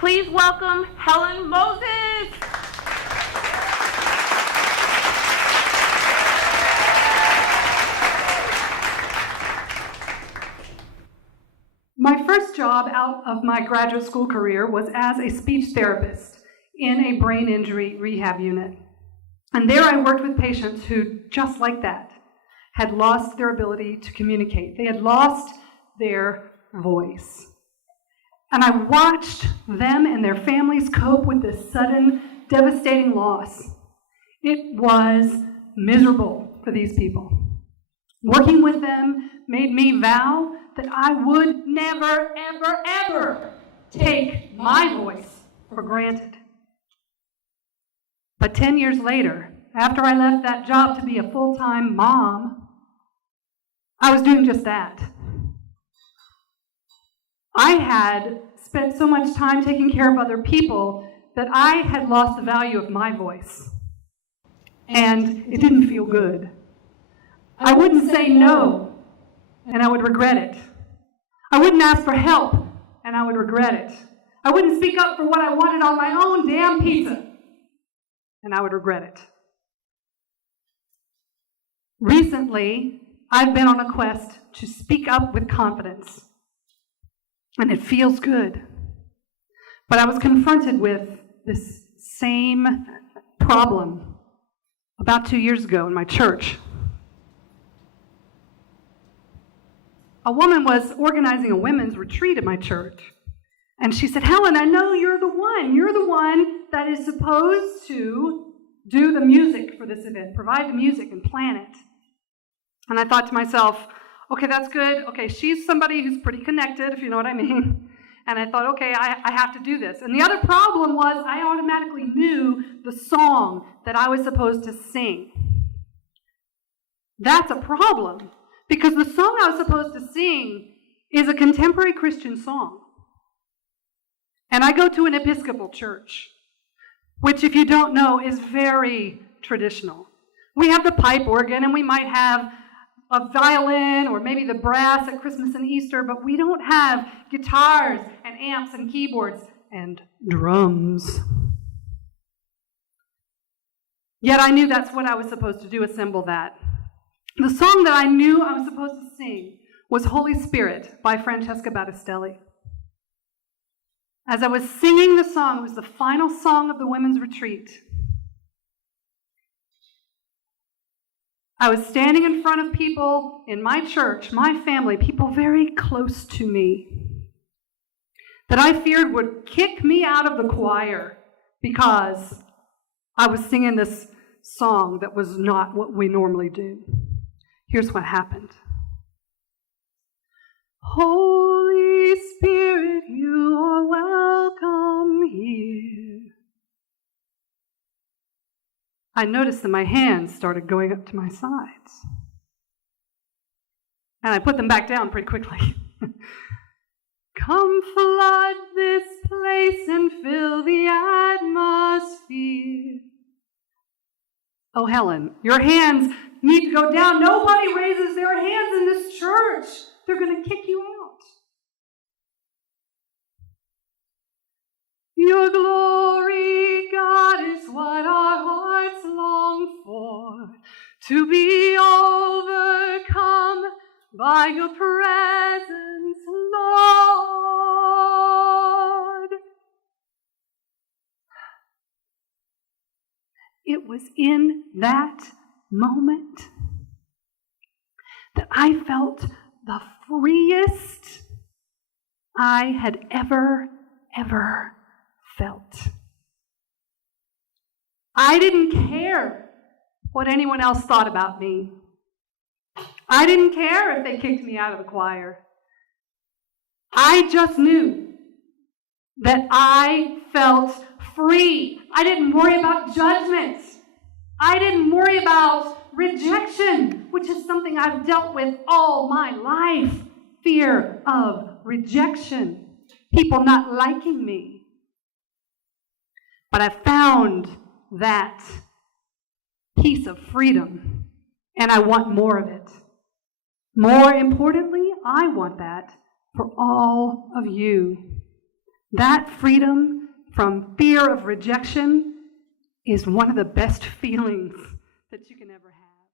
Please welcome Helen Moses. My first job out of my graduate school career was as a speech therapist in a brain injury rehab unit. And there I worked with patients who, just like that, had lost their ability to communicate. They had lost their voice. And I watched them and their families cope with this sudden, devastating loss. It was miserable for these people. Working with them made me vow that I would never, ever, ever take my voice for granted. But 10 years later, after I left that job to be a full-time mom, I was doing just that. I had spent so much time taking care of other people that I had lost the value of my voice. And it didn't feel good. I wouldn't say no, and I would regret it. I wouldn't ask for help, and I would regret it. I wouldn't speak up for what I wanted on my own damn pizza, and I would regret it. Recently, I've been on a quest to speak up with confidence, and it feels good. But I was confronted with this same problem about 2 years ago in my church. A woman was organizing a women's retreat at my church. And she said, Helen, I know you're the one. You're the one that is supposed to do the music for this event, provide the music and plan it. And I thought to myself, okay, that's good. Okay, she's somebody who's pretty connected, if you know what I mean. And I thought, okay, I have to do this. And the other problem was I automatically knew the song that I was supposed to sing. That's a problem. Because the song I was supposed to sing is a contemporary Christian song. And I go to an Episcopal church, which, if you don't know, is very traditional. We have the pipe organ, and we might have a violin or maybe the brass at Christmas and Easter, but we don't have guitars and amps and keyboards and drums. Yet I knew that's what I was supposed to do, assemble that. The song that I knew I was supposed to sing was Holy Spirit by Francesca Battistelli. As I was singing the song, it was the final song of the women's retreat. I was standing in front of people in my church, my family, people very close to me, that I feared would kick me out of the choir because I was singing this song that was not what we normally do. Here's what happened. Holy Spirit, you are welcome here. I noticed that my hands started going up to my sides. And I put them back down pretty quickly. Come flood this place and fill the atmosphere. Oh, Helen, your hands need to go down. Nobody raises their hands in this church. They're going to kick you out. Your glory, God, is what our hearts long for, to be overcome by your presence, Lord. It was in that moment that I felt the freest I had ever felt. I didn't care what anyone else thought about me. I didn't care if they kicked me out of the choir. I just knew that I felt free. I didn't worry about judgment. I didn't worry about rejection, which is something I've dealt with all my life. Fear of rejection. People not liking me. But I found that piece of freedom, and I want more of it. More importantly, I want that for all of you. That freedom from fear of rejection is one of the best feelings that you can ever have.